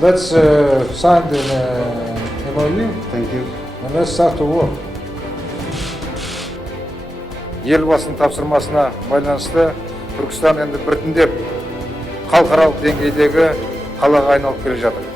Let's sign the MOU Thank you. and let's start to work. Елбасының тапсырмасына байланысты Түркістан енді біртіндеп халықаралық деңгейдегі қалаға айналып келе жатыр.